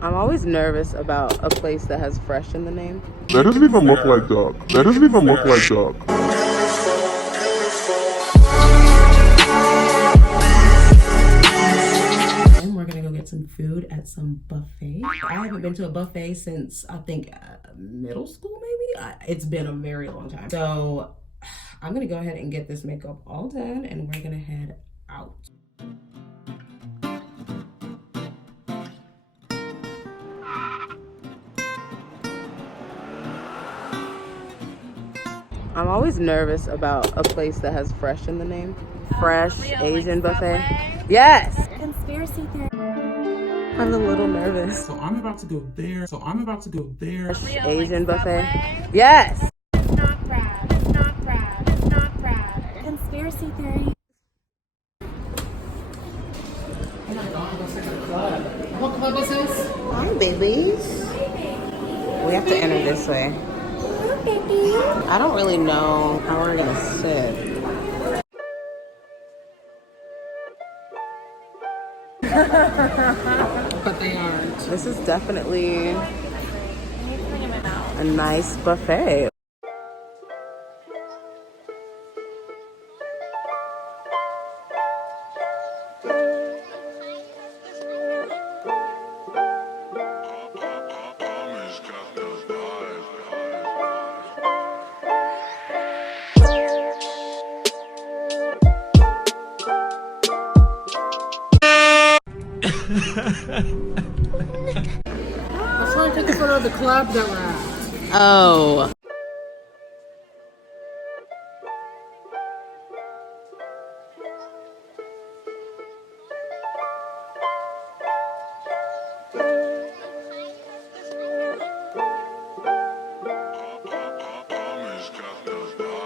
I'm always nervous about a place that has fresh in the name. That doesn't even look like duck. That doesn't even look like duck. We're gonna go get some food at some buffet. I haven't been to a buffet since I think middle school, maybe. It's been a very long time. So I'm gonna go ahead and get this makeup all done and we're gonna head out. I'm always nervous about a place that has fresh in the name. Fresh Asian buffet. Yes! Conspiracy theory. I'm a little nervous. So I'm about to go there. Fresh Asian buffet. Yes! It's not Brad. It's not Brad. It's not Brad. Conspiracy theory. What club is this? Hi, babies. We have to enter this way. I don't really know how we're gonna sit. But they aren't. This is definitely a nice buffet. Let's try and take a photo of the club that we're at. Oh.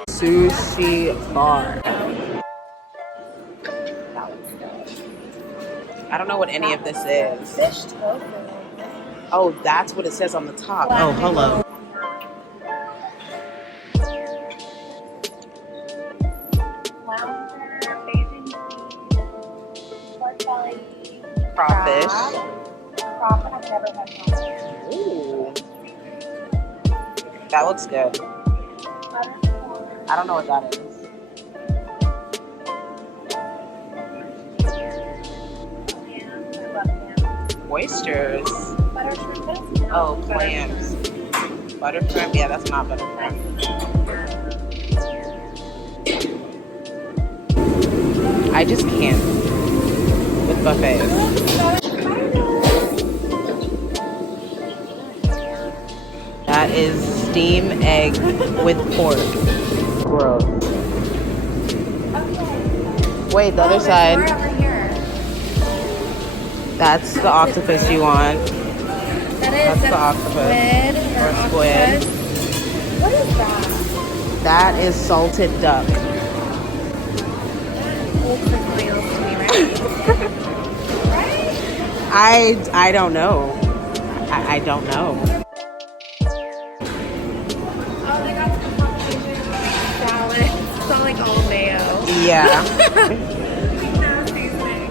Sushi bar. I don't know what any of this is. Fish tofu. Oh, that's what it says on the top. Oh, hello. Flounder, bathing feet, pork belly, Crawfish. crab. I've never had crawfish. Ooh. That looks good. Buttercorn. I don't know what that is. Clams. I love clams. Oysters. Butter shrimp. That's not Oh, butter clams. Butter shrimp? Yeah, that's not butter shrimp. I just can't with buffets. That is steam egg with pork. Gross. Okay. Wait, the other More side. over here. That's the octopus you want. That is That's the octopus. Squid or squid. octopus. What is that? That is salted duck. Looks like something else to me, right? Right? I don't know. I don't know. Oh, they got some Caucasian salad. It's all like all mayo. Yeah. No seasoning.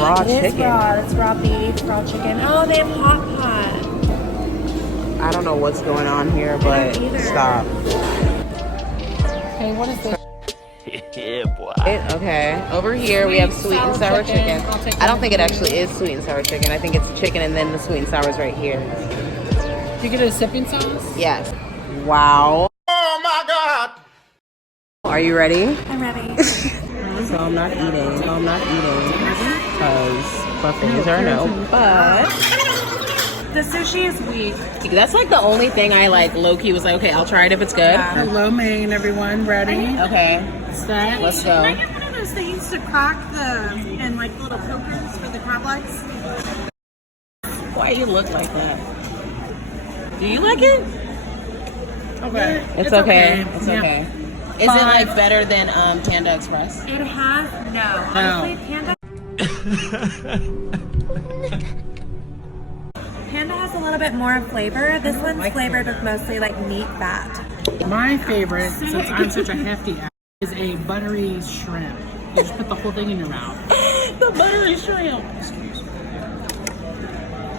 Raw It is chicken. raw. It's raw beef, raw chicken. Oh, they have hot pot. I don't know what's going on here, but don't either. stop. Hey, what is this? Okay, over here we have sweet and sour chicken. I'll take I don't that. think it actually is sweet and sour chicken. I think it's chicken and then the sweet and sour is right here. Did you get a sipping sauce? Yes. Wow. Oh my God! Are you ready? I'm ready. So I'm not eating. Because buffets are no. But The sushi is weak. that's like the only thing I like low-key was like, okay, I'll try it if it's good. Hello, Maine, everyone. Ready? Okay, Set. let's Can I go. get one of those things to crack and like little pokers for the crab legs? Why you look like that? Do you like it? Okay. It's okay. It's Yeah. okay. Is it like better than Panda Express? It has honestly, Panda has a little bit more flavor. This one's flavored with mostly like meat fat. My favorite, since I'm such a hefty ass, is a buttery shrimp. You just put the whole thing in your mouth. The buttery shrimp.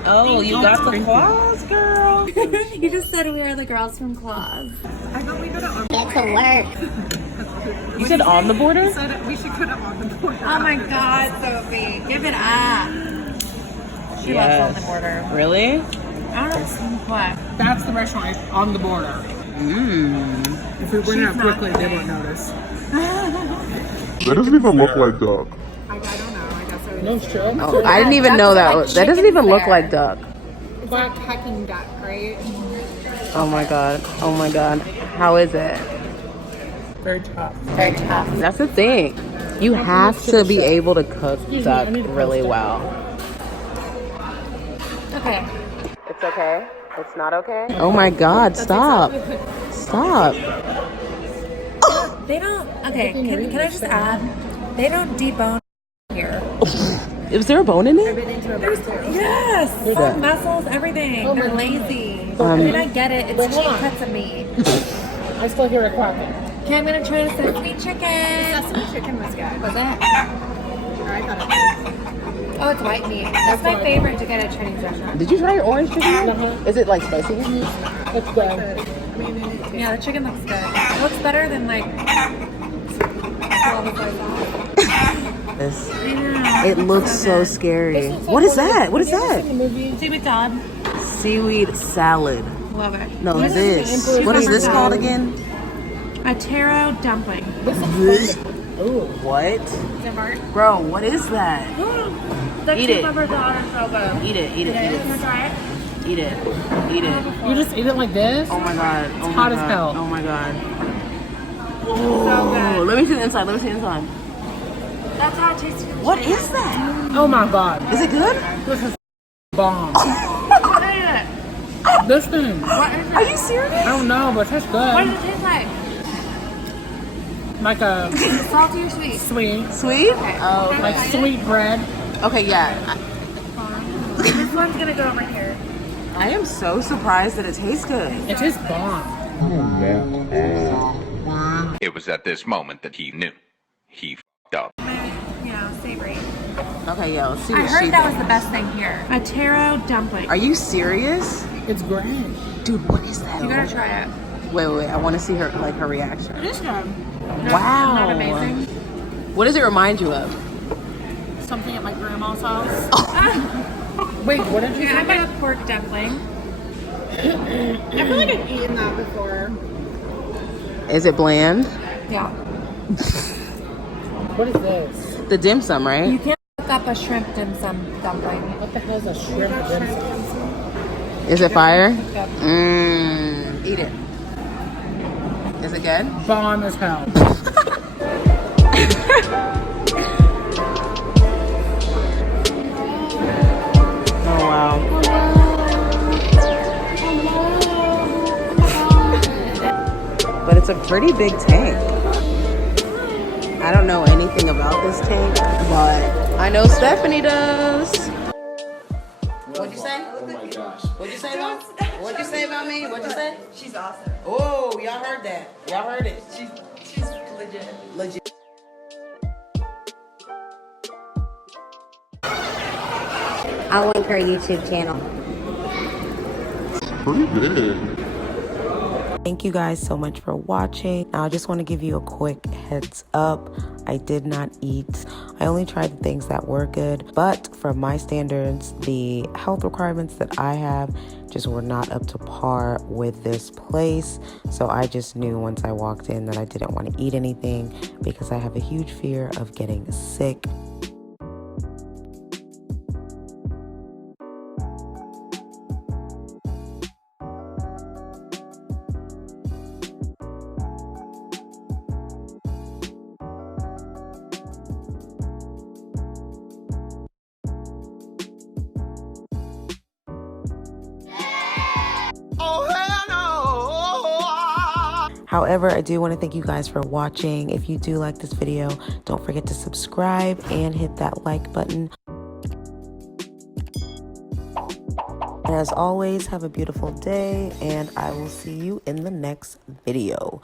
Oh, you got the claws, girl. You just said we are the girls from Claws. I thought we go to Get to work. You said on the border? said we should go to on the border. Oh my God, Sophie, give it up. She loves On the Border. Really? I don't know what. That's the restaurant on the border. If we went out quickly, they won't notice. That doesn't even look like duck. I don't know. I guess it No, was it's true. Oh, I didn't even know that. That doesn't even look like duck. it's like Peking duck, right? Oh my god. Oh my god. How is it? Very tough. Very tough. That's the thing. You have to be able to cook duck really well. Okay. It's okay. It's not okay. Oh my god, stop. Stop. They don't. Okay. Can I just add? They don't debone here. Is there a bone in it? Yes. Some muscles, everything. They're lazy. I mean, I get it. It's cheap cuts of meat. I still hear it quacking. Okay, I'm gonna try the sesame chicken. Sesame chicken was good. Was it? Or I thought it was. Oh, it's white meat. That's my favorite to get at a Chinese restaurant. Did you try your orange chicken? Is it like spicy? It's good. Yeah, the chicken looks good. It looks better than like. This. It looks so scary. What is that? What is that? Seaweed salad. Seaweed salad. Love it. No, this. What is this called again? A taro dumpling. What? Is it hard? Bro, what is that? The Eat it. cucumber salad is so good. Eat it, eat it, eat Can I it. try it? Eat it. Eat it. You just eat it like this? Oh my god. Oh my hot as god. hell. Oh my god. So Oh, good. let me see the inside. Let me see the inside. That's how it tastes. What is that? Oh my god. Is it good? This is bomb. What is it? This thing. What is it? Are you serious? I don't know, but it tastes What good. does it taste like? Like a Salty or sweet? sweet, Sweet? Okay. Oh, Can I like try it? sweet bread. okay, yeah. This one's gonna go over here. I am so surprised that it tastes good. It tastes bomb. It was at this moment that he knew. He f***ed up. Yeah, savory. Okay, yeah, let's see I what she heard that was thinks. the best thing here. A taro dumpling. Are you serious? It's great. Dude, what is that? You gotta try it. Wait. I want to see her, like, her reaction. It is good. Wow. Not amazing. What does it remind you of? Something at my grandma's house. Wait, what did you Yeah, I say? got a pork dumpling. I feel like I've eaten that before. Is it bland? Yeah. What is this? The dim sum, right? You can't look up a shrimp dim sum dumpling. What the hell is a shrimp dim sum? Is it fire? Yep. Eat it. Is it good? Bomb as hell. Oh, wow. But it's a pretty big tank. I don't know anything about this tank, but I know Stephanie does. What'd you say? Oh my gosh. What'd you say about me? What'd you say? She's awesome. Oh, y'all heard that. Y'all heard it. She's legit. Legit. I'll link her YouTube channel. Pretty big. Thank you guys so much for watching. Now I just want to give you a quick heads up. I did not eat. I only tried the things that were good, but from my standards, the health requirements that I have just were not up to par with this place. So I just knew once I walked in that I didn't want to eat anything because I have a huge fear of getting sick. However, I do want to thank you guys for watching. If you do like this video, don't forget to subscribe and hit that like button. And as always, have a beautiful day, and I will see you in the next video.